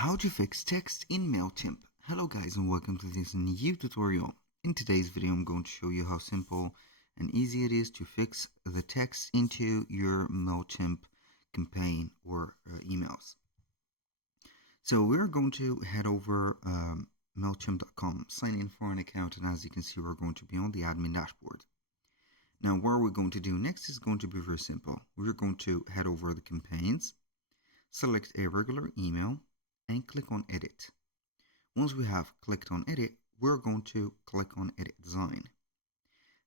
How to fix text in Mailchimp. Hello guys and welcome to this new tutorial. In today's video I'm going to show you how simple and easy it is to fix the text into your Mailchimp campaign or emails. So we're going to head over Mailchimp.com, sign in for an account, and as you can see we're going to be on the admin dashboard. Now what we're going to do next is going to be very simple. We're going to head over the campaigns, select a regular email, and click on edit. Once we have clicked on edit, we're going to click on edit design.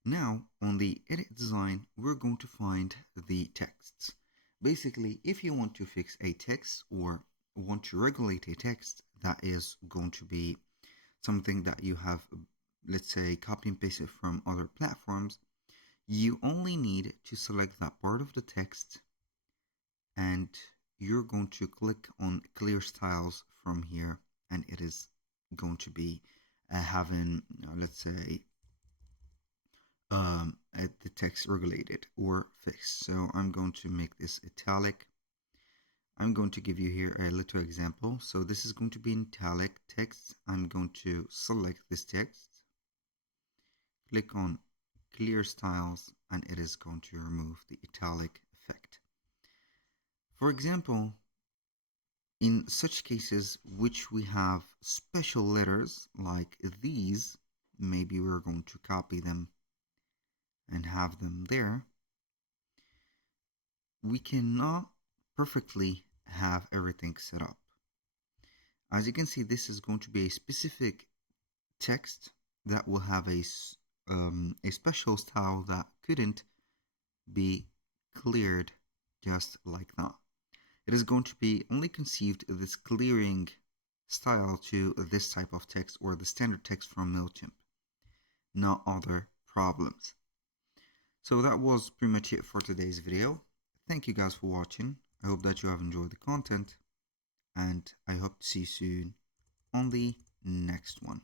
Now on the edit design, we're going to find the texts. Basically, if you want to fix a text or want to regulate a text that is going to be something that you have, let's say, copy and pasted from other platforms, you only need to select that part of the text and you're going to click on clear styles from here, and it is going to be having let's say the text regulated or fixed. So I'm going to make this italic. I'm going to give you here a little example. So this is going to be in italic text. I'm going to select this text, click on clear styles, and it is going to remove the italic effect. For example, in such cases which we have special letters like these, maybe we're going to copy them and have them there. We cannot perfectly have everything set up. As you can see, this is going to be a specific text that will have a special style that couldn't be cleared just like that. It is going to be only conceived this clearing style to this type of text or the standard text from Mailchimp, not other problems. So that was pretty much it for today's video. Thank you guys for watching. I hope that you have enjoyed the content, and I hope to see you soon on the next one.